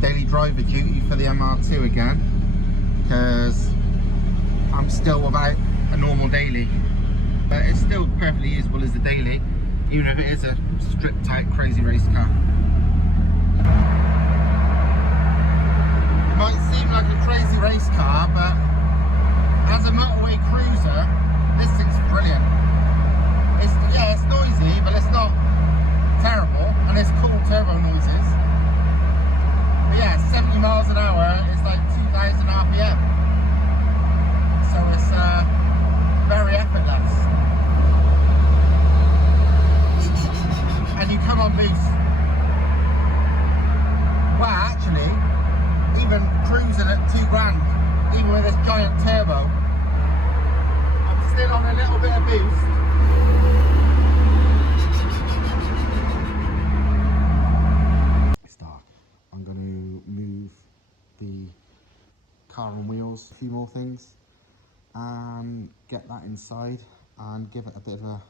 daily driver duty for the MR2 again, because I'm still without a normal daily, but it's still perfectly usable as a daily, even if it is a stripped out crazy race car. It might seem like a crazy race car, but as a motorway cruiser, this thing's brilliant. It's noisy, but it's not terrible, and it's cool turbo noises. But yeah, 70 miles an hour is like 2,000 RPM, so it's very effortless. And you come on boost. Well, actually, even cruising at 2 grand, even with this giant turbo, I'm still on a little bit of boost. I'm going to move the car on wheels, a few more things, and get that inside and give it a bit of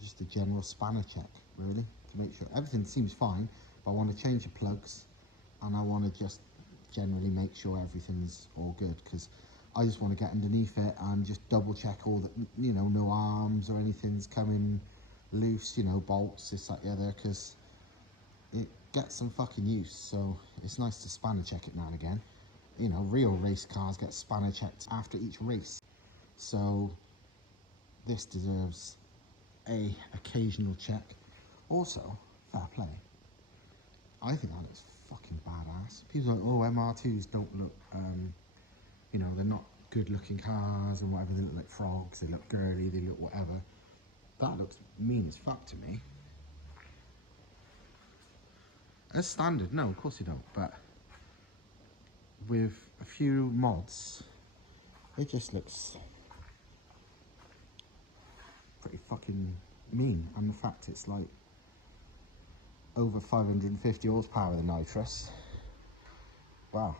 just a general spanner check, really, to make sure everything seems fine. But I want to change the plugs, and I want to just generally make sure everything's all good, because I just want to get underneath it and just double check all that, you know, no arms or anything's coming loose, you know, bolts, this, that, the other, because it gets some fucking use. So it's nice to spanner check it now and again. You know, real race cars get spanner checked after each race, so this deserves a occasional check. Also, fair play, I think that looks fucking badass. People are like, oh, MR2s don't look, you know, they're not good looking cars and whatever, they look like frogs, they look girly, they look whatever. That looks mean as fuck to me. As standard, no, of course you don't, but with a few mods, it just looks pretty fucking mean. And the fact it's like over 550 horsepower with the nitrous, wow.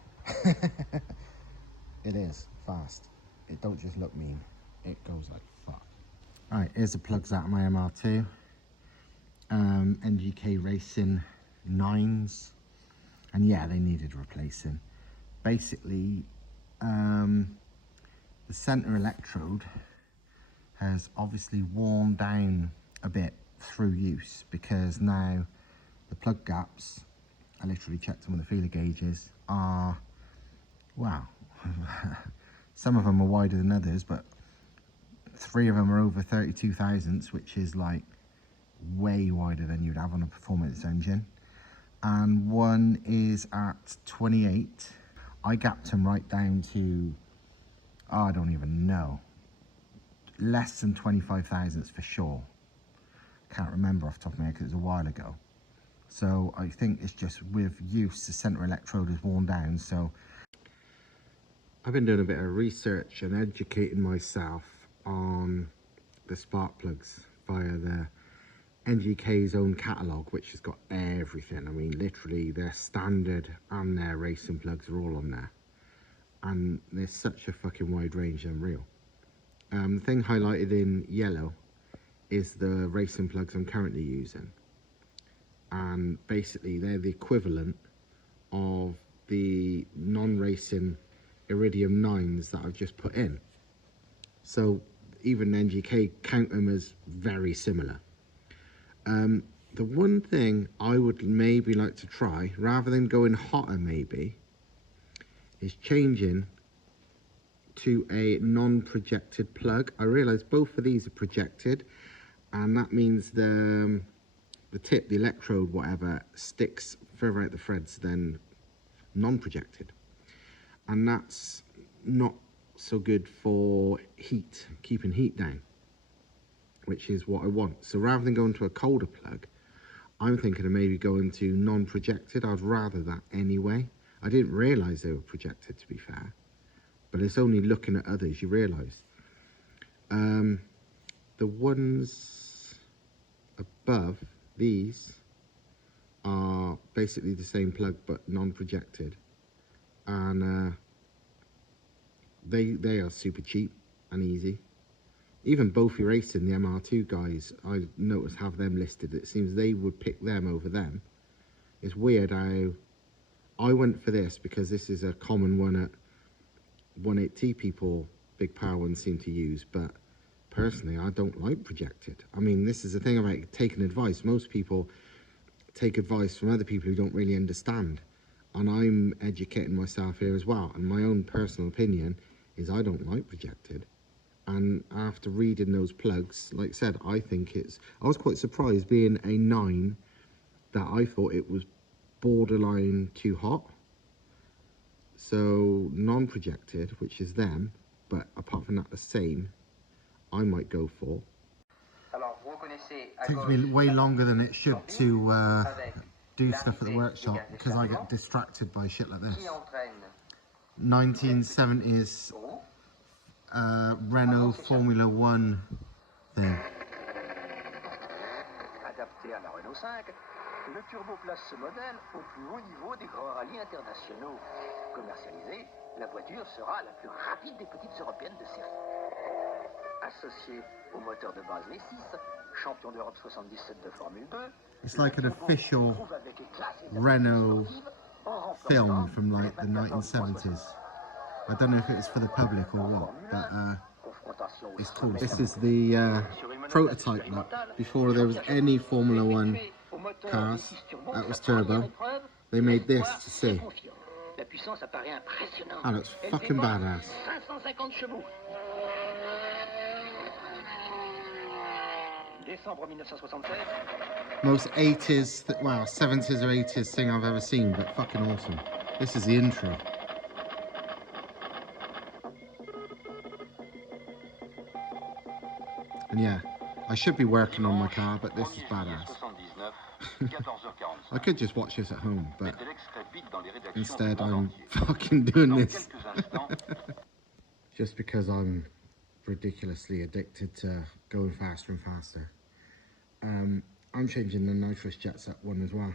It is fast. It don't just look mean, it goes like fuck. Alright, here's the plugs out of my MR2. NGK Racing 9s, and yeah, they needed replacing. Basically, the center electrode has obviously worn down a bit through use, because now the plug gaps, I literally checked them with the feeler gauges, are, wow, some of them are wider than others, but 3 of them are over 32 thousandths, which is like way wider than you'd have on a performance engine, and one is at 28. I gapped them right down to, oh, I don't even know, less than 25 thousandths for sure. Can't remember off the top of my head because it was a while ago. So I think it's just with use, the center electrode is worn down. So I've been doing a bit of research and educating myself on the spark plugs via the NGK's own catalogue, which has got everything. I mean, literally their standard and their racing plugs are all on there, and there's such a fucking wide range, unreal. The thing highlighted in yellow is the racing plugs I'm currently using, and basically they're the equivalent of the non-racing Iridium 9s that I've just put in. So even NGK count them as very similar. The one thing I would maybe like to try, rather than going hotter maybe, is changing to a non-projected plug. I realise both of these are projected, and that means the tip, the electrode, whatever, sticks further out the threads than non-projected. And that's not so good for heat, keeping heat down, which is what I want. So rather than going to a colder plug, I'm thinking of maybe going to non-projected. I'd rather that anyway. I didn't realise they were projected, to be fair, but it's only looking at others you realise. The ones above these are basically the same plug but non-projected, and they are super cheap and easy. Even Bugatti Racing, the MR2 guys, I noticed have them listed. It seems they would pick them over them. It's weird how I went for this because this is a common one at 180 people, big power ones seem to use, but personally I don't like projected. I mean, this is the thing about taking advice. Most people take advice from other people who don't really understand, and I'm educating myself here as well, and my own personal opinion is I don't like projected. And after reading those plugs, like I said, I was quite surprised being a 9 that I thought it was borderline too hot. So non-projected, which is them, but apart from that the same, I might go for. Takes me way longer than it should to do stuff at the workshop because I get distracted by shit like this. 1970s Renault Formula 1 thing. Adapté à la Renault 5, le turbo place ce modèle au plus haut niveau des grands rallyes internationaux. Commercialisée, la voiture sera la plus rapide des petites européennes de série. Associée au moteur de base V6, champion d'Europe 77 de Formule 2, it's like an official Renault film from like the 1970s. I don't know if it's for the public or what, but it's cool. This is the prototype look before there was any Formula 1 cars that was turbo. They made this to see. Oh, looks fucking badass. Most 80s, well 70s or 80s thing I've ever seen, but fucking awesome. This is the intro. And yeah, I should be working on my car, but this is badass. I could just watch this at home, but instead I'm fucking doing this. Just because I'm ridiculously addicted to going faster and faster. I'm changing the nitrous jets up one as well.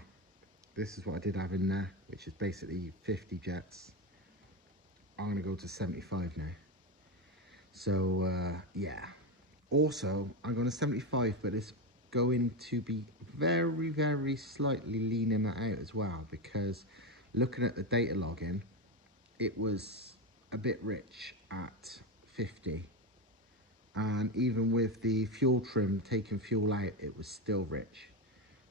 This is what I did have in there, which is basically 50 jets. I'm gonna go to 75 now. So yeah. Also, I'm going to 75, but it's going to be very, very slightly leaning that out as well, because looking at the data logging, it was a bit rich at 50. And even with the fuel trim taking fuel out, it was still rich.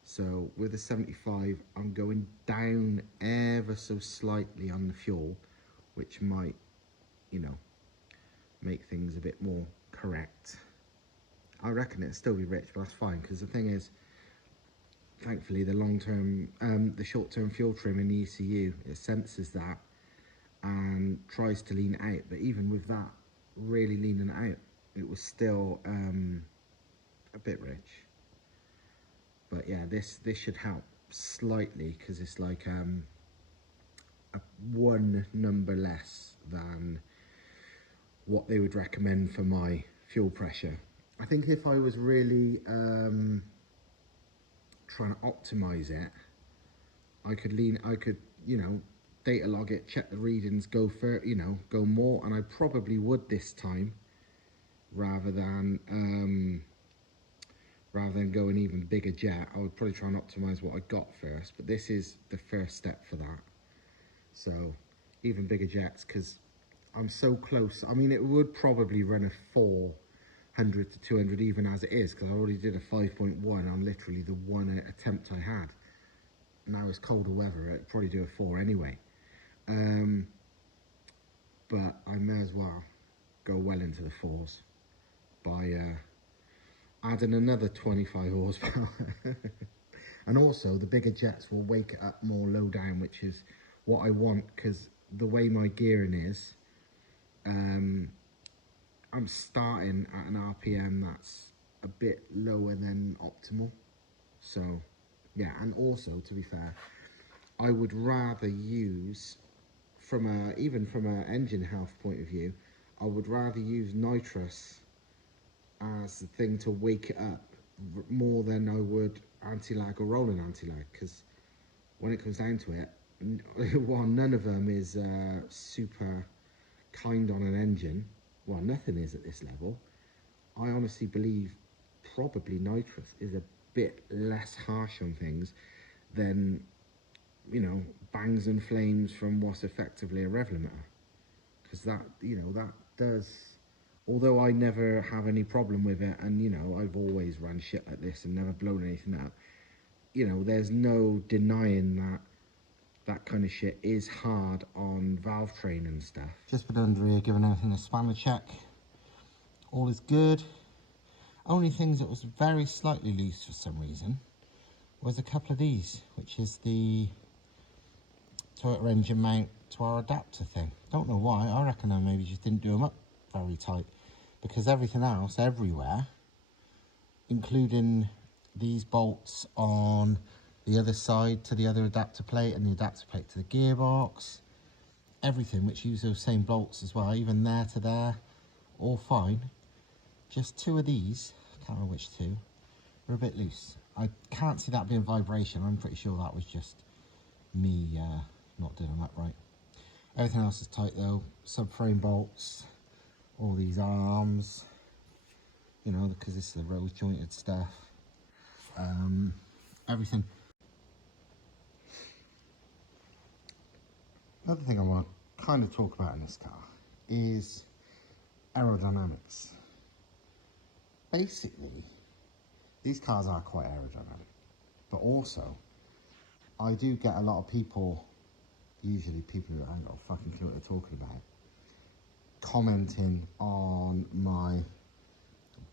So with the 75, I'm going down ever so slightly on the fuel, which might, you know, make things a bit more correct. I reckon it'll still be rich, but that's fine, because the thing is, thankfully the short-term fuel trim in the ECU, it senses that and tries to lean out, but even with that really leaning out, it was still a bit rich. But yeah, this should help slightly, because it's like a 1 number less than what they would recommend for my fuel pressure. I think if I was really trying to optimize it, I could, you know, data log it, check the readings, go for, you know, go more, and I probably would this time, rather than go an even bigger jet. I would probably try and optimize what I got first, but this is the first step for that. So even bigger jets, because I'm so close. I mean, it would probably run a 400 to 200 even as it is, because I already did a 5.1 on literally the one attempt I had. Now it's colder weather, it'd probably do a 4 anyway. But I may as well go well into the 4s by adding another 25 horsepower. And also the bigger jets will wake it up more low down, which is what I want, because the way my gearing is, I'm starting at an RPM that's a bit lower than optimal. So yeah, and also, to be fair, I would rather use, even from an engine health point of view, I would rather use nitrous as the thing to wake it up more than I would anti-lag or rolling anti-lag, because when it comes down to it, while none of them is super kind on an engine, well, nothing is at this level, I honestly believe probably nitrous is a bit less harsh on things than you know, bangs and flames from what's effectively a rev limiter. Because that, you know, that does, although I never have any problem with it, and, you know, I've always run shit like this and never blown anything up, you know, there's no denying that that kind of shit is hard on valve train and stuff. Just been under here giving everything a spanner check. All is good. Only things that was very slightly loose for some reason was a couple of these, which is the Toyota engine mount to our adapter thing. Don't know why. I reckon I maybe just didn't do them up very tight, because everything else everywhere, including these bolts on the other side to the other adapter plate and the adapter plate to the gearbox, everything which use those same bolts as well, even there to there, all fine. Just two of these, I can't remember which two, were a bit loose. I can't see that being vibration. I'm pretty sure that was just me not doing that right. Everything else is tight though. Subframe bolts, all these arms, you know, because this is the rose jointed stuff. Everything. Another thing I want to kind of talk about in this car is aerodynamics. Basically, these cars are quite aerodynamic, but also I do get a lot of people, usually people who ain't got a fucking clue what they're talking about, commenting on my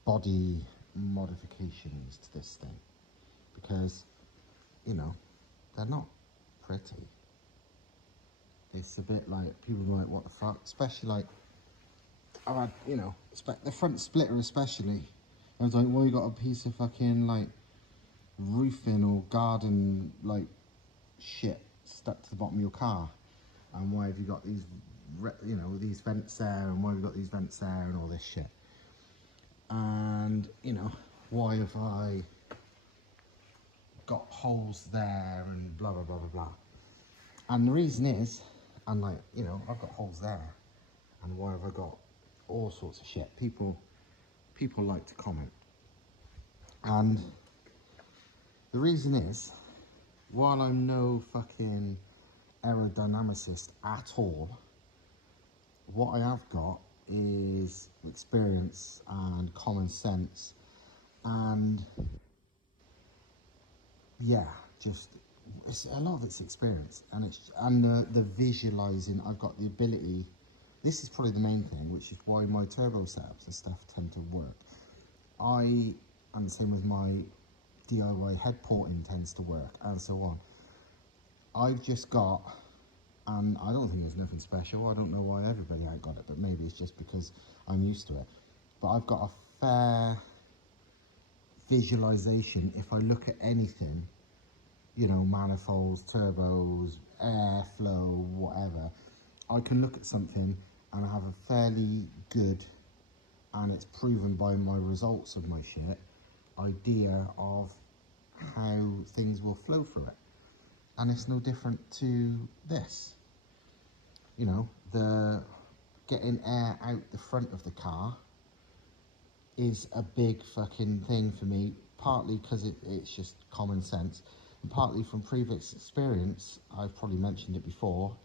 body modifications to this thing, because, you know, they're not pretty. It's a bit like, people are like, what the fuck, especially like, I've had, you know, the front splitter especially, I was like, well, you got a piece of fucking like roofing or garden like shit stuck to the bottom of your car, and why have you got these, you know, these vents there, and why have you got these vents there, and all this shit, and, you know, why have I got holes there, and blah blah blah blah blah. And the reason is, and like, you know, I've got holes there, and why have I got all sorts of shit. People like to comment, and the reason is, while I'm no fucking aerodynamicist at all, what I have got is experience and common sense, and yeah, just a lot of it's experience, and the visualizing. I've got the ability. This is probably the main thing, which is why my turbo setups and stuff tend to work. And the same with my DIY head porting tends to work, and so on. I've just got, and I don't think there's nothing special. I don't know why everybody ain't got it, but maybe it's just because I'm used to it. But I've got a fair visualization. If I look at anything, you know, manifolds, turbos, airflow, whatever, I can look at something and I have a fairly good, and it's proven by my results of my shit, idea of how things will flow through it. And it's no different to this. You know, the getting air out the front of the car is a big fucking thing for me, partly because it's just common sense, and partly from previous experience. I've probably mentioned it before,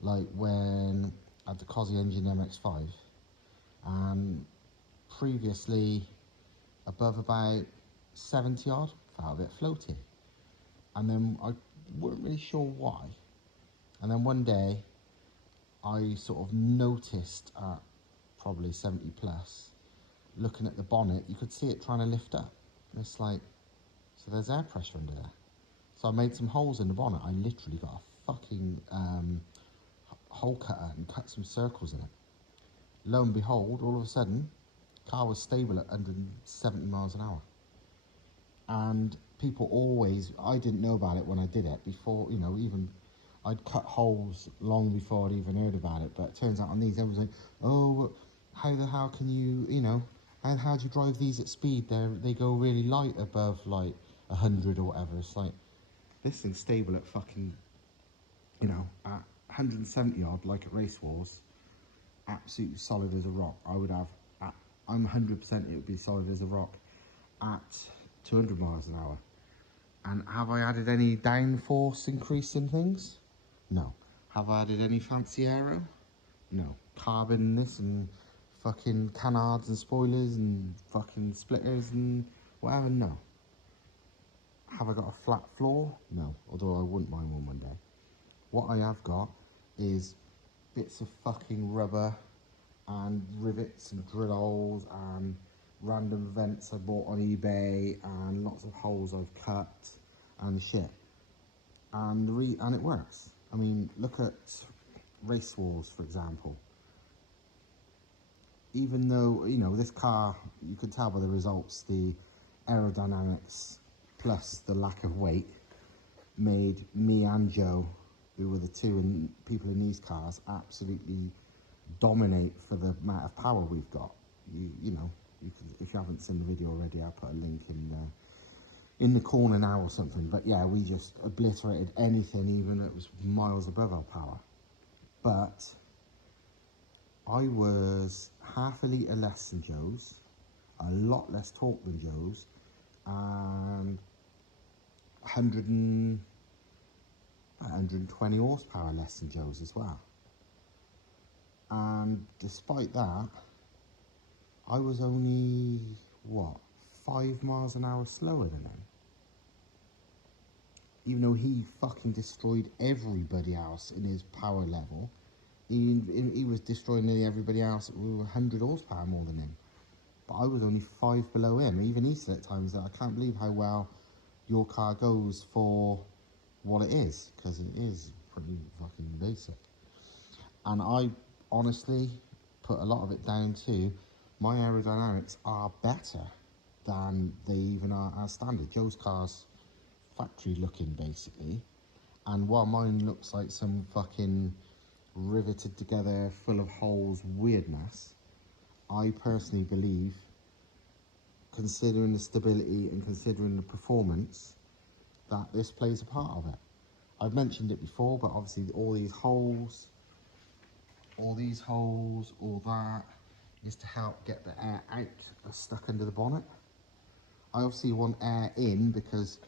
like when I had the Cosy Engine MX5, and previously above about 70 odd, felt a bit floaty, and then I weren't really sure why, and then one day I sort of noticed at probably 70 plus, looking at the bonnet, you could see it trying to lift up, and it's like, so there's air pressure under there. So I made some holes in the bonnet. I literally got a fucking hole cutter and cut some circles in it. Lo and behold, all of a sudden, car was stable at 170 miles an hour. And people always, I didn't know about it when I did it before, you know, even I'd cut holes long before I'd even heard about it. But it turns out on these, everyone's like, oh, how the hell can you, you know, and how do you drive these at speed? They go really light above like 100 or whatever. It's like, this thing's stable at fucking, you know, at 170 odd, like at Race Wars, absolutely solid as a rock. I would have, I'm 100% it would be solid as a rock at 200 miles an hour. And have I added any downforce increasing things? No. Have I added any fancy aero? No. Carbon in this and fucking canards and spoilers and fucking splitters and whatever? No. Have I got a flat floor? No. Although I wouldn't mind one day. What I have got is bits of fucking rubber and rivets and drill holes and random vents I bought on eBay and lots of holes I've cut and shit. And it works. I mean, look at race wars, for example. Even though, you know, this car, you could tell by the results, the aerodynamics plus the lack of weight made me and Joe, who were the two people in these cars, absolutely dominate for the amount of power we've got. You know, if you haven't seen the video already, I'll put a link in the corner now or something. But yeah, we just obliterated anything, even that was miles above our power. But I was half a litre less than Joe's, a lot less torque than Joe's, and 120 horsepower less than Joe's as well. And despite that, I was only, what, 5 miles an hour slower than him. Even though he fucking destroyed everybody else in his power level, he was destroying nearly everybody else with 100 horsepower more than him. But I was only 5 below him. Even he said at times that I can't believe how well your car goes for what it is, because it is pretty fucking basic. And I honestly put a lot of it down to my aerodynamics are better than they even are as standard. Joe's car's factory looking basically, and while mine looks like some fucking riveted together full of holes weirdness, I personally believe, considering the stability and considering the performance, that this plays a part of it. I've mentioned it before, but obviously all these holes, all that is to help get the air out that's stuck under the bonnet. I obviously want air in because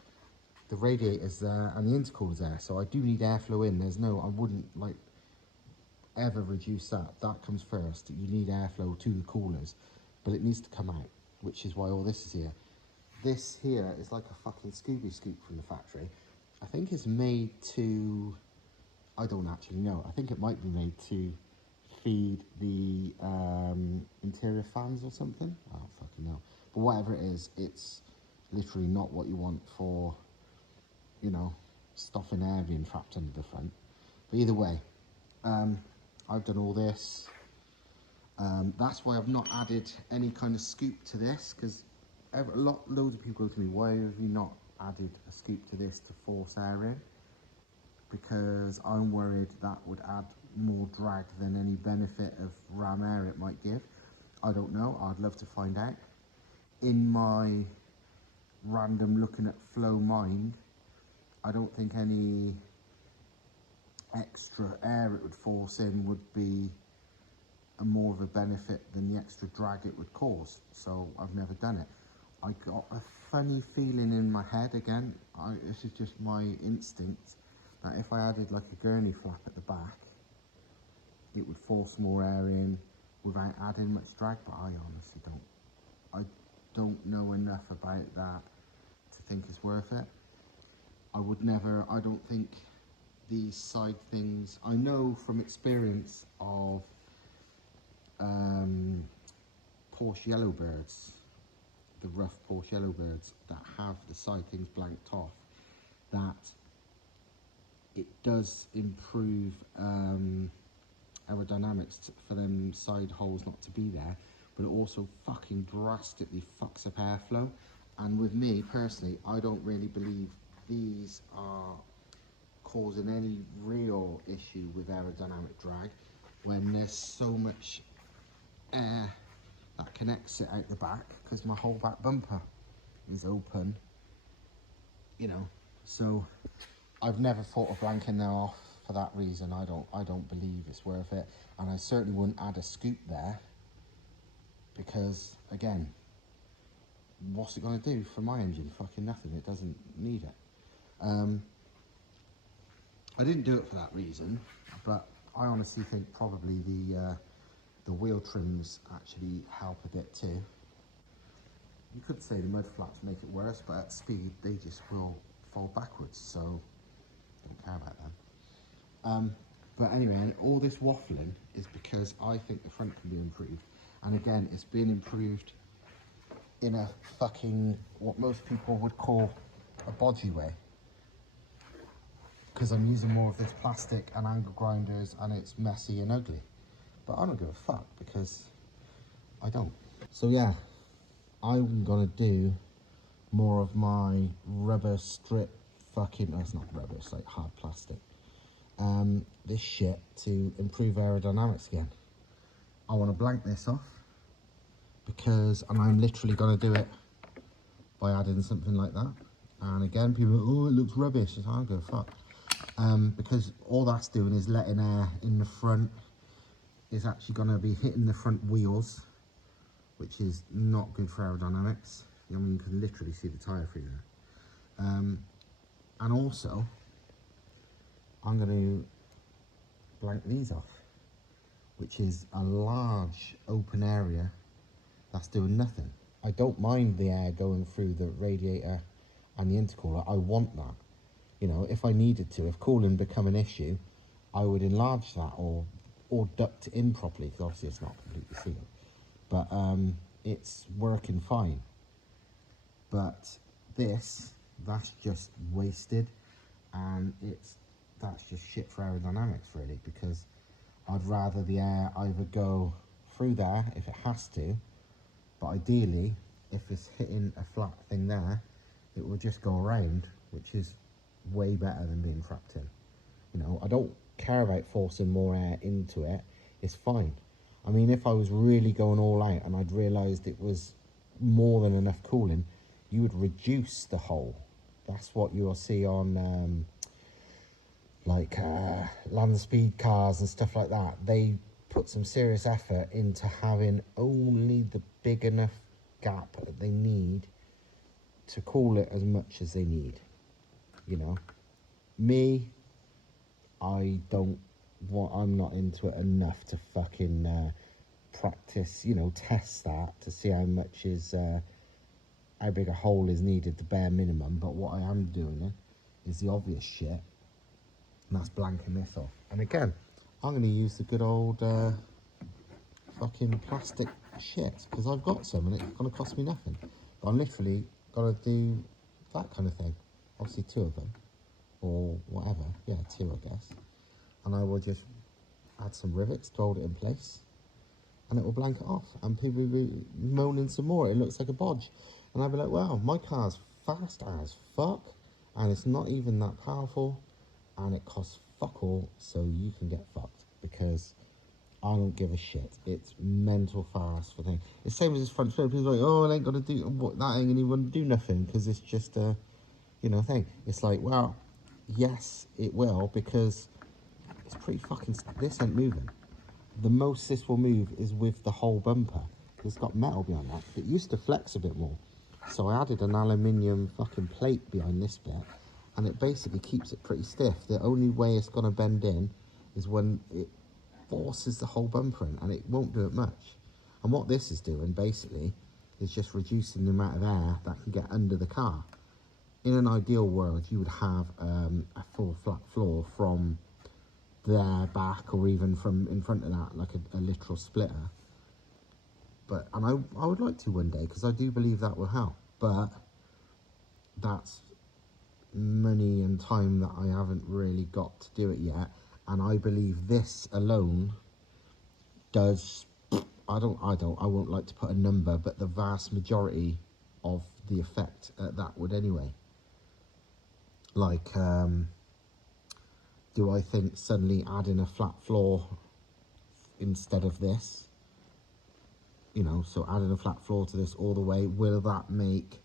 the radiator's there and the intercooler's there, so I do need airflow in. I wouldn't like ever reduce that. That comes first. You need airflow to the coolers, but it needs to come out, which is why all this is here. This here is like a fucking Scooby scoop from the factory. I think it's made to, I don't actually know, I think it might be made to feed the interior fans or something. I don't fucking know. But whatever it is, it's literally not what you want for, you know, stuffing air being trapped under the front. But either way, I've done all this. That's why I've not added any kind of scoop to this, because loads of people go to me, why have you not added a scoop to this to force air in? Because I'm worried that would add more drag than any benefit of ram air it might give. I don't know, I'd love to find out. In my random looking at flow mind, I don't think any extra air it would force in would be more of a benefit than the extra drag it would cause, so I've never done it. I got a funny feeling in my head again, this is just my instinct, that if I added like a gurney flap at the back, it would force more air in without adding much drag, but I honestly don't. I don't know enough about that to think it's worth it. I don't think these side things, I know from experience of Porsche Yellowbirds, the rough Porsche Yellowbirds that have the side things blanked off, that it does improve aerodynamics for them side holes not to be there, but it also fucking drastically fucks up airflow. And with me personally, I don't really believe these are causing any real issue with aerodynamic drag when there's so much air that connects it out the back, because my whole back bumper is open, you know. So I've never thought of blanking them off for that reason. I don't believe it's worth it, and I certainly wouldn't add a scoop there, because again, what's it going to do for my engine? Fucking nothing. It doesn't need it. I didn't do it for that reason, but I honestly think probably the wheel trims actually help a bit too. You could say the mud flaps make it worse, but at speed they just will fall backwards, so don't care about them. But anyway, all this waffling is because I think the front can be improved. And again, it's being improved in a fucking, what most people would call a bodgy way. Because I'm using more of this plastic and angle grinders and it's messy and ugly. But I don't give a fuck because I don't. So yeah, I'm gonna do more of my rubber strip fucking, no, it's not rubber, it's like hard plastic. This shit to improve aerodynamics again. I want to blank this off because, and I'm literally gonna do it by adding something like that. And again, people are like, oh, it looks rubbish. I don't give a fuck. Because all that's doing is letting air in the front. Is actually going to be hitting the front wheels, which is not good for aerodynamics. I mean, you can literally see the tyre through there. And also, I'm going to blank these off, which is a large open area that's doing nothing. I don't mind the air going through the radiator and the intercooler. I want that. You know, if I needed to, if cooling become an issue, I would enlarge that or duct it in properly, because obviously it's not completely sealed. But it's working fine. But this, that's just wasted, and that's just shit for aerodynamics really, because I'd rather the air either go through there if it has to, but ideally if it's hitting a flat thing there, it will just go around, which is way better than being trapped in. You know, I don't care about forcing more air into it. It's fine. I mean, if I was really going all out and I'd realised it was more than enough cooling, you would reduce the hole. That's what you'll see on land speed cars and stuff like that. They put some serious effort into having only the big enough gap that they need to cool it as much as they need. You know, me, I'm not into it enough to fucking practice, you know, test that to see how much is, how big a hole is needed, the bare minimum. But what I am doing is the obvious shit, and that's blanking this off. And again, I'm going to use the good old fucking plastic shit, because I've got some and it's going to cost me nothing. But I'm literally got to do that kind of thing. Obviously 2 of them, or whatever. Yeah, 2 I guess. And I will just add some rivets to hold it in place, and it will blank it off. And people will be moaning some more, it looks like a bodge. And I'll be like, wow, my car's fast as fuck, and it's not even that powerful, and it costs fuck all, so you can get fucked, because I don't give a shit. It's mental fast for thing. It's the same as this front spoiler. People are like, oh, it ain't gonna do what, that ain't gonna do nothing, because it's just a, you know, thing. It's like, well, yes, it will, because it's pretty fucking, this ain't moving. The most this will move is with the whole bumper. It's got metal behind that. It used to flex a bit more. So I added an aluminium fucking plate behind this bit, and it basically keeps it pretty stiff. The only way it's gonna bend in is when it forces the whole bumper in, and it won't do it much. And what this is doing basically is just reducing the amount of air that can get under the car. In an ideal world, you would have a full flat floor from there back, or even from in front of that, like a literal splitter. But, and I would like to one day, because I do believe that will help, but that's money and time that I haven't really got to do it yet. And I believe this alone does, I won't like to put a number, but the vast majority of the effect that would anyway. Like, do I think suddenly adding a flat floor instead of this, you know, so adding a flat floor to this all the way, will that make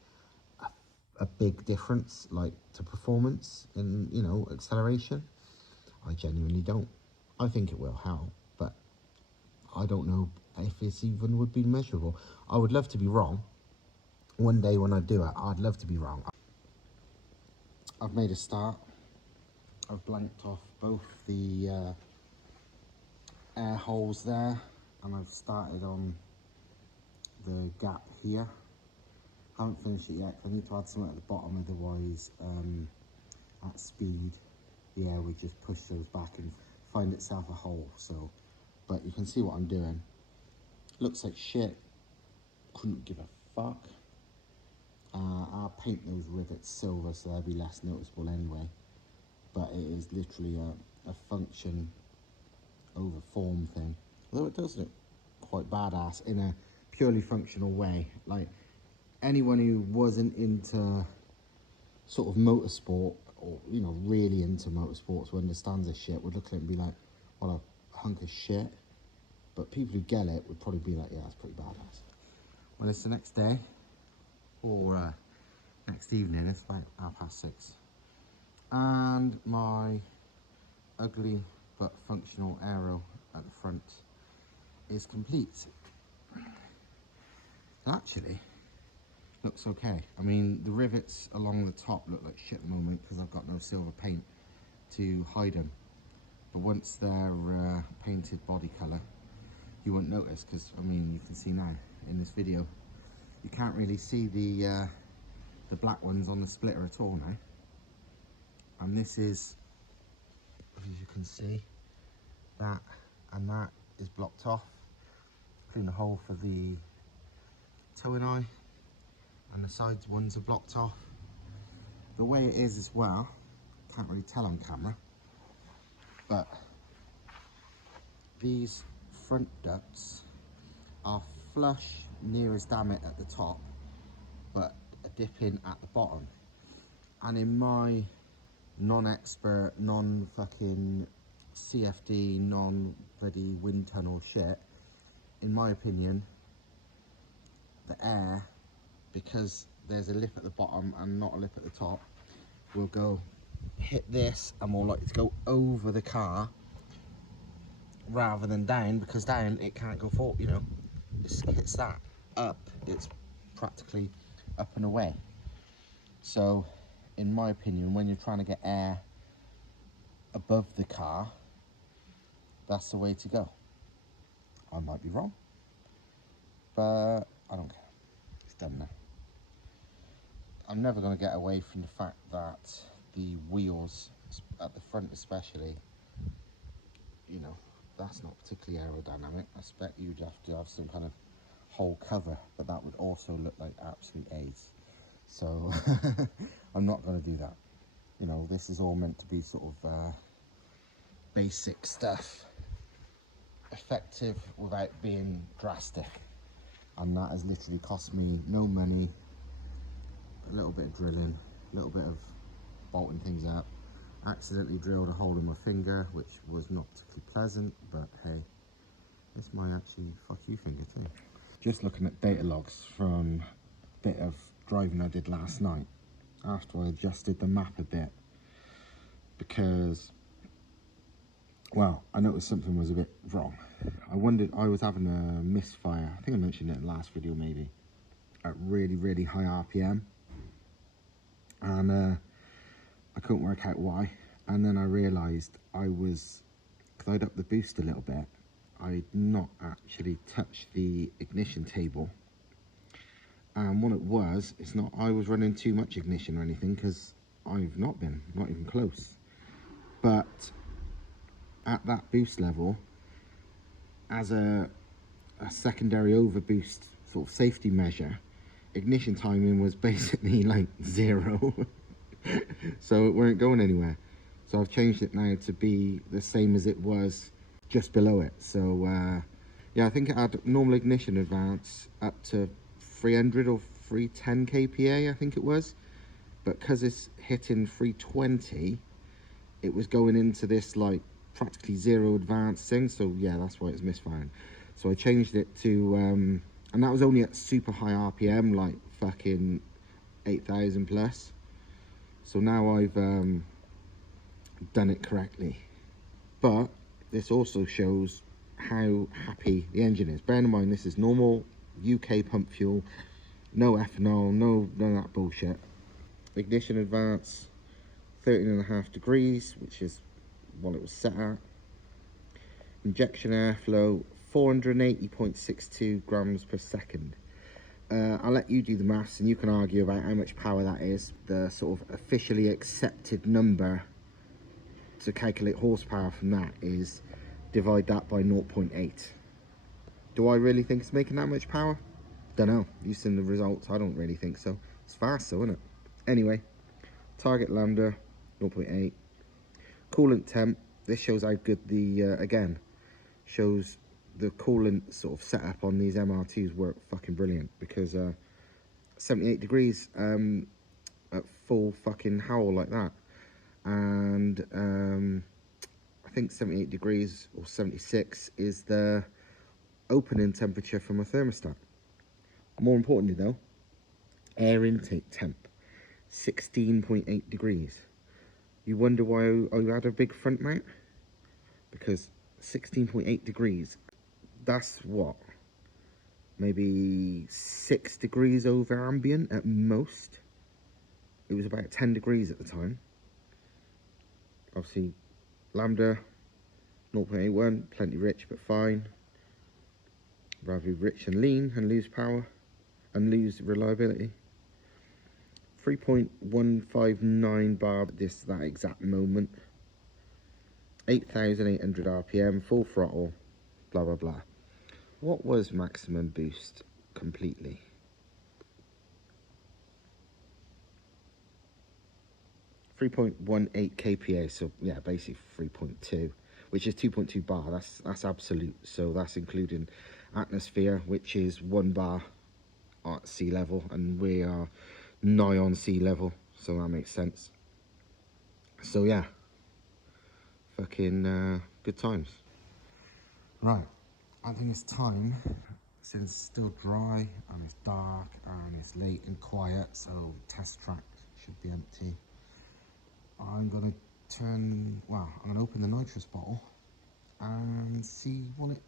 a big difference, like, to performance and, you know, acceleration? I genuinely don't. I think it will help, but I don't know if it's even would be measurable. I would love to be wrong. One day when I do it, I'd love to be wrong. I've made a start. I've blanked off both the air holes there, and I've started on the gap here. Haven't finished it yet, 'cause I need to add something at the bottom, otherwise at speed the air would just push those back and find itself a hole. So, but you can see what I'm doing. Looks like shit, couldn't give a fuck. I'll paint those rivets silver so they'll be less noticeable anyway, but it is literally a function over form thing, although it does look quite badass in a purely functional way. Like, anyone who wasn't into sort of motorsport, or you know, really into motorsports, who understands this shit, would look at it and be like, what a hunk of shit. But people who get it would probably be like, yeah, that's pretty badass. Well, it's the next day, or next evening. It's like 6:30, and my ugly but functional aero at the front is complete. It actually looks okay. I mean, the rivets along the top look like shit at the moment because I've got no silver paint to hide them, but once they're painted body colour, you won't notice, because I mean, you can see now in this video you can't really see the black ones on the splitter at all now. And this is, as you can see, that and that is blocked off, including the hole for the towing eye, and the sides ones are blocked off. The way it is as well, can't really tell on camera, but these front ducts are flush near as damn it at the top, but a dip in at the bottom. And in my non-expert, non-fucking CFD, non-bloody wind tunnel shit, in my opinion, the air, because there's a lip at the bottom and not a lip at the top, will go hit this and more likely to go over the car rather than down, because down it can't go forward, you know, it hits that. Up, it's practically up and away. So in my opinion, when you're trying to get air above the car, that's the way to go. I might be wrong, but I don't care. It's done now. I'm never going to get away from the fact that the wheels at the front especially, you know, that's not particularly aerodynamic. I expect you'd have to have some kind of whole cover, but that would also look like absolute AIDS. So I'm not going to do that. You know, this is all meant to be sort of basic stuff, effective without being drastic, and that has literally cost me no money, a little bit of drilling, a little bit of bolting things up. Accidentally drilled a hole in my finger, which was not particularly pleasant, but hey, this might actually fuck you finger too. Just looking at data logs from a bit of driving I did last night after I adjusted the map a bit, because, well, I noticed something was a bit wrong. I wondered, I was having a misfire, I think I mentioned it in the last video maybe, at really high RPM, and I couldn't work out why. And then I realised I was, because I'd upped the boost a little bit, I'd not actually touched the ignition table. And what it was, it's not I was running too much ignition or anything, because I've not been, not even close. But at that boost level, as a secondary overboost sort of safety measure, ignition timing was basically like 0. So it weren't going anywhere. So I've changed it now to be the same as it was just below it. So yeah, I think it had normal ignition advance up to 300 or 310 kPa, I think it was. But because it's hitting 320, it was going into this like practically 0 advance thing. So yeah, that's why it's misfiring. So I changed it to, and that was only at super high RPM, like fucking 8,000 plus. So now I've done it correctly. But this also shows how happy the engine is. Bearing in mind, this is normal UK pump fuel, no ethanol, none of that bullshit. Ignition advance 13.5 degrees, which is what it was set at. Injection airflow 480.62 grams per second. I'll let you do the maths and you can argue about how much power that is. The sort of officially accepted number to calculate horsepower from that is divide that by 0.8. Do I really think it's making that much power? Don't know. You've seen the results. I don't really think so. It's fast though, isn't it? Anyway, target lambda 0.8. Coolant temp. This shows how good the again shows the coolant sort of setup on these MR2s work fucking brilliant, because 78 degrees at full fucking howl like that, and I think 78 degrees or 76 is the opening temperature from a thermostat. More importantly though, air intake temp 16.8 degrees. You wonder why I had a big front mount? Because 16.8 degrees, that's what, maybe 6 degrees over ambient at most. It was about 10 degrees at the time. Obviously lambda 0.81, plenty rich but fine. Rather be rich and lean and lose power and lose reliability. 3.159 bar at that exact moment. 8,800 RPM, full throttle, blah blah blah. What was maximum boost completely? .18 kPa, so yeah, basically 3.2, which is 2.2 bar. That's absolute. So that's including atmosphere, which is 1 bar at sea level, and we are nigh on sea level, so that makes sense. So yeah, fucking good times. Right, I think it's time, since it's still dry and it's dark and it's late and quiet, so test track should be empty. I'm gonna open the nitrous bottle and see what it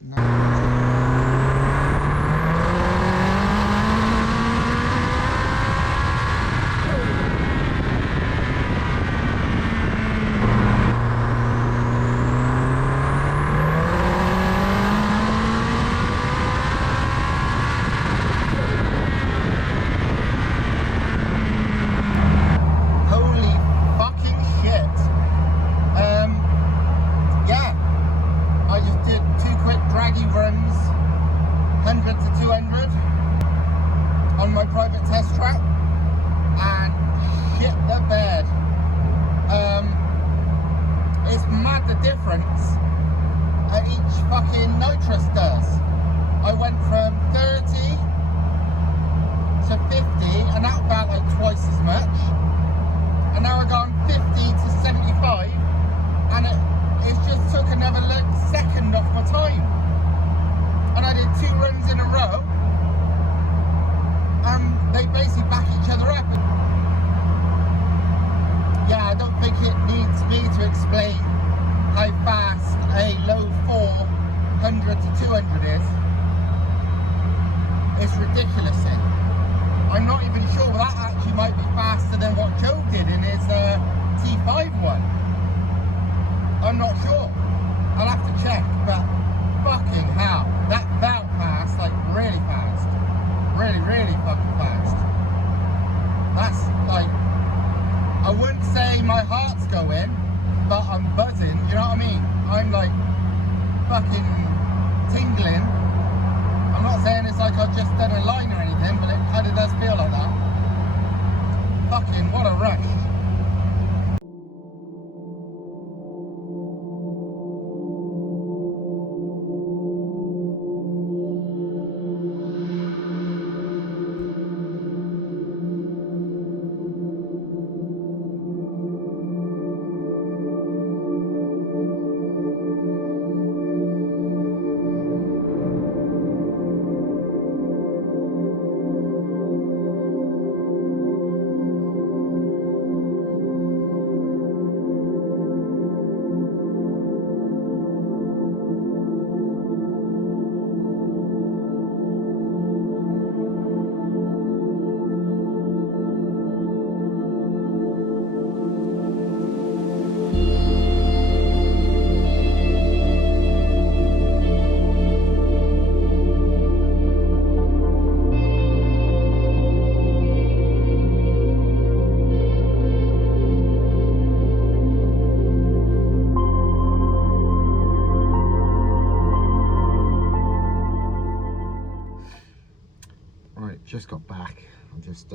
just got back. I'm just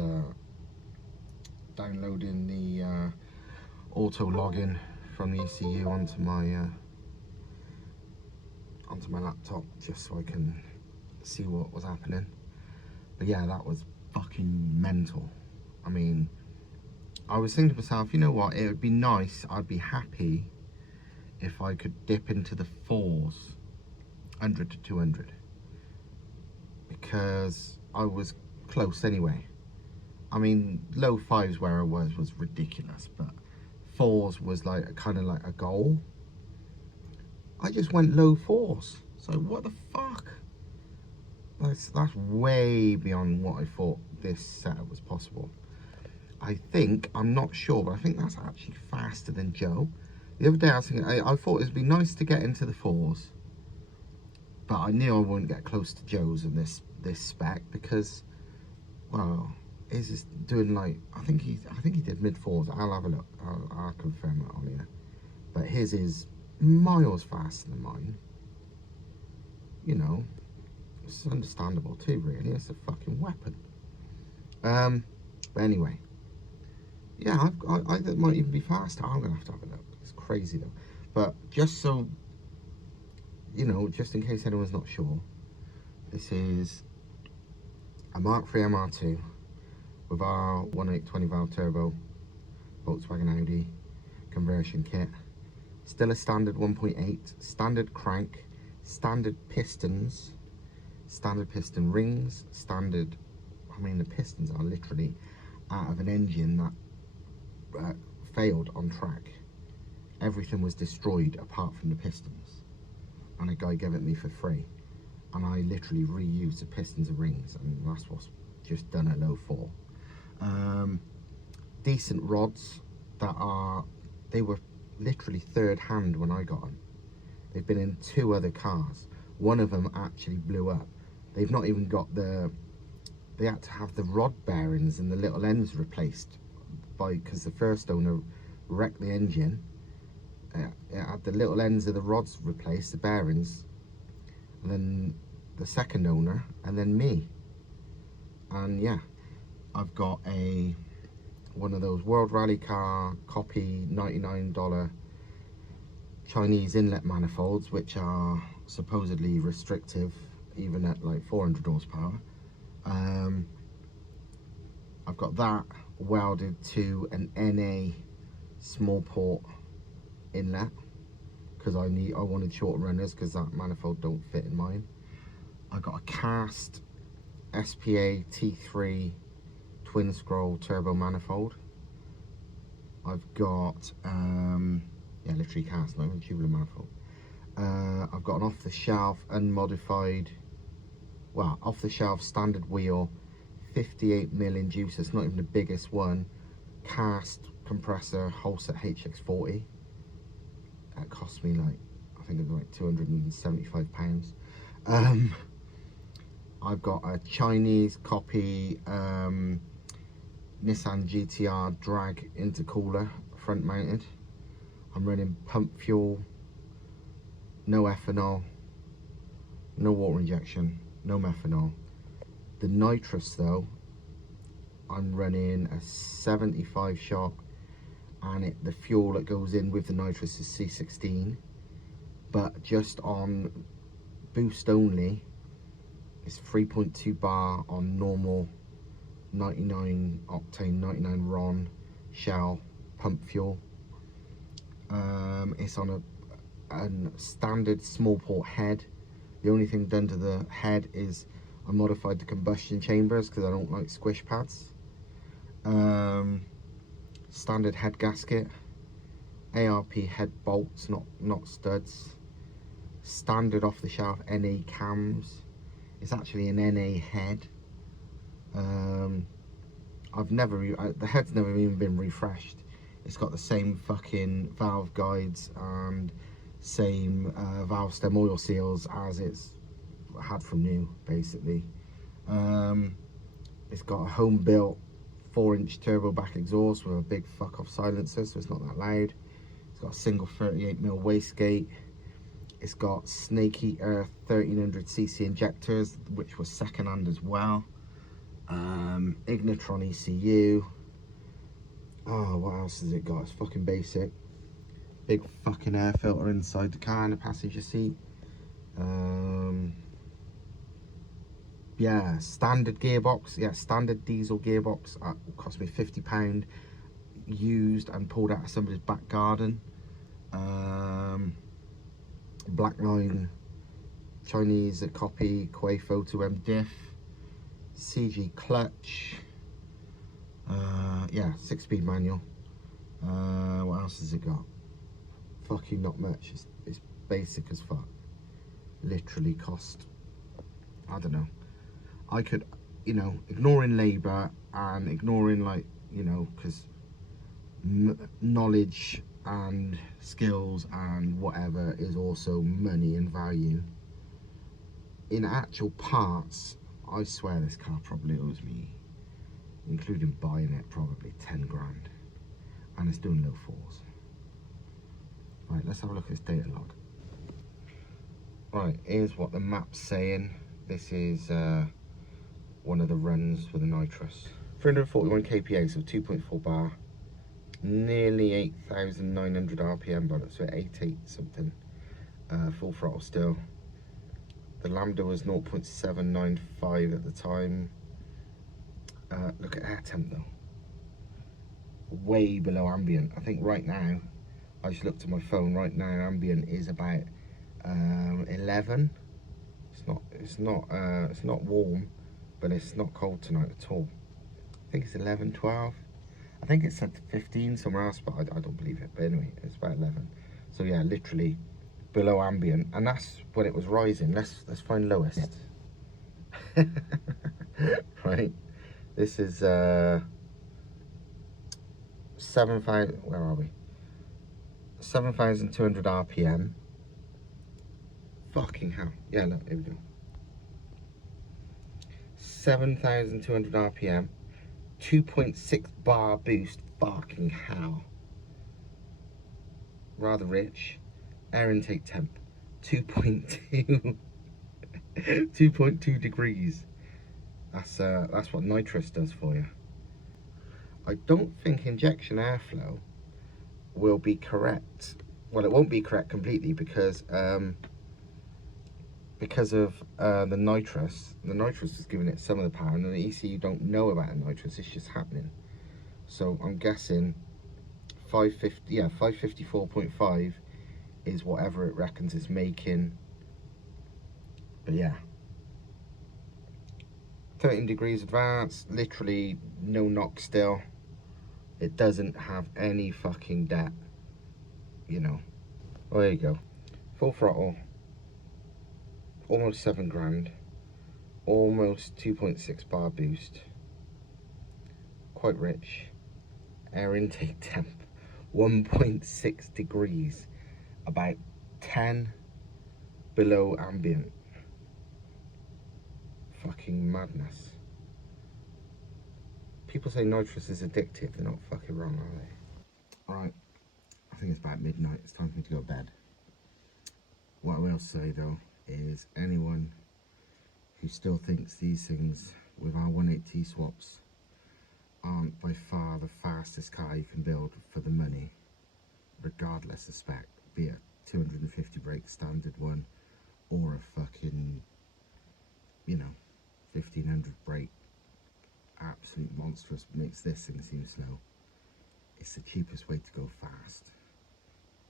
downloading the auto login from the ECU onto my laptop, just so I can see what was happening. But yeah, that was fucking mental. I mean, I was thinking to myself, you know what, it would be nice, I'd be happy if I could dip into the 4s, 100 to 200, because I was close anyway. I mean, low 5s where I was ridiculous, but 4s was like kind of like a goal. I just went low 4s, so what the fuck? That's way beyond what I thought this setup was possible. I think, I'm not sure, but I think that's actually faster than Joe. The other day I was thinking, I thought it'd be nice to get into the 4s, but I knew I wouldn't get close to Joe's in this spec, because, well, his is doing like, I think he did mid 4s. I'll have a look. I'll confirm that on here. But his is miles faster than mine. You know, it's understandable too, really. It's a fucking weapon. But anyway, yeah, I think it might even be faster. I'm gonna have to have a look. It's crazy though. But just so you know, just in case anyone's not sure, this is a Mk3 MR2 with our 1.820 valve turbo Volkswagen Audi conversion kit. Still a standard 1.8, standard crank, standard pistons, standard piston rings, standard, I mean the pistons are literally out of an engine that failed on track. Everything was destroyed apart from the pistons, and a guy gave it me for free, and I literally reused the pistons and rings, and that's what's just done at low 4. Decent rods that they were literally third hand when I got them. They've been in 2 other cars. One of them actually blew up. They've not even got they had to have the rod bearings and the little ends replaced because the first owner wrecked the engine. It had the little ends of the rods replaced, the bearings, and then the second owner, and then me. And yeah, I've got one of those World Rally Car copy $99 Chinese inlet manifolds, which are supposedly restrictive even at like 400 horsepower. I've got that welded to an NA small port inlet because I wanted short runners because that manifold don't fit in mine. I got a cast SPA T3 twin scroll turbo manifold. I've got yeah, literally cast, not even tubular manifold. I've got an off-the-shelf unmodified, well, off-the-shelf standard wheel 58mm inducer. It's not even the biggest one. Cast compressor Holset HX40. That cost me like, I think it was like £275. I've got a Chinese copy Nissan GTR drag intercooler, front mounted. I'm running pump fuel, no ethanol, no water injection, no methanol. The nitrous though, I'm running a 75 shot, and the fuel that goes in with the nitrous is C16, but just on boost only, it's 3.2 bar on normal 99 octane, 99 RON Shell pump fuel. It's on a standard small port head. The only thing done to the head is I modified the combustion chambers because I don't like squish pads. Standard head gasket, ARP head bolts, not studs. Standard off the shelf NA cams. It's actually an NA head. The head's never even been refreshed. It's got the same fucking valve guides and same valve stem oil seals as it's had from new, basically. It's got a home built 4-inch turbo back exhaust with a big fuck off silencer, so it's not that loud. It's got a single 38mm wastegate. It's got Snake Eater 1300cc injectors, which was second hand as well. Ignitron ECU. Oh, what else has it got? It's fucking basic. Big fucking air filter inside the car in the passenger seat. Yeah, standard gearbox. Yeah, standard diesel gearbox. Cost me £50. Used and pulled out of somebody's back garden. Blackline Chinese copy Quay Photo M diff. CG clutch. Yeah, 6-speed manual. What else has it got? Fucking not much. It's basic as fuck. Literally cost, I don't know. I could, you know, ignoring labour and ignoring, like, you know, because knowledge and skills and whatever is also money and value. In actual parts, I swear this car probably owes me, including buying it, probably 10 grand. And it's doing low fours. Right, let's have a look at its data log. Right, here's what the map's saying. This is one of the runs for the nitrous. 341 kPa, so 2.4 bar. Nearly 8,900 RPM, but it's at 88 something. Full throttle still. The lambda was 0.795 at the time. Look at air temp though. Way below ambient. I think right now, I just looked at my phone. Right now, ambient is about 11. It's not warm, but it's not cold tonight at all. I think it's 11, 12. I think it said 15 somewhere else, but I don't believe it. But anyway, it's about 11. So yeah, literally below ambient, and that's when it was rising. Let's find lowest. Right, this is 7,000. Where are we? 7,200 RPM. Fucking hell. Yeah, look, here we go. 7,200 RPM. 2.6 bar boost. Fucking hell. Rather rich. Air intake temp 2.2. 2.2 degrees. That's what nitrous does for you. I don't think injection airflow will be correct. Well, it won't be correct completely because of the nitrous. The nitrous is giving it some of the power, and the ECU don't know about the nitrous. It's just happening. So I'm guessing 550. Yeah, 554.5 is whatever it reckons it's making. But yeah, 13 degrees advanced. Literally no knock still. It doesn't have any fucking debt, you know. Well, there you go. Full throttle. Almost 7 grand. Almost 2.6 bar boost. Quite rich. Air intake temp 1.6 degrees. About 10 below ambient. Fucking madness. People say nitrous is addictive. They're not fucking wrong, are they? Right, I think it's about midnight. It's time for me to go to bed. What I will say though is anyone who still thinks these things with our 180T swaps aren't by far the fastest car you can build for the money, regardless of spec, be it 250 brake standard one or a fucking, you know, 1500 brake absolute monstrous, makes this thing seem slow. It's the cheapest way to go fast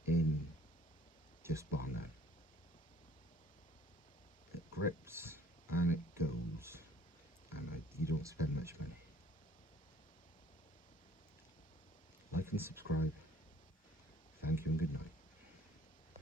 in just bar none. It grips and it goes, and you don't spend much money. Like and subscribe. Thank you and good night.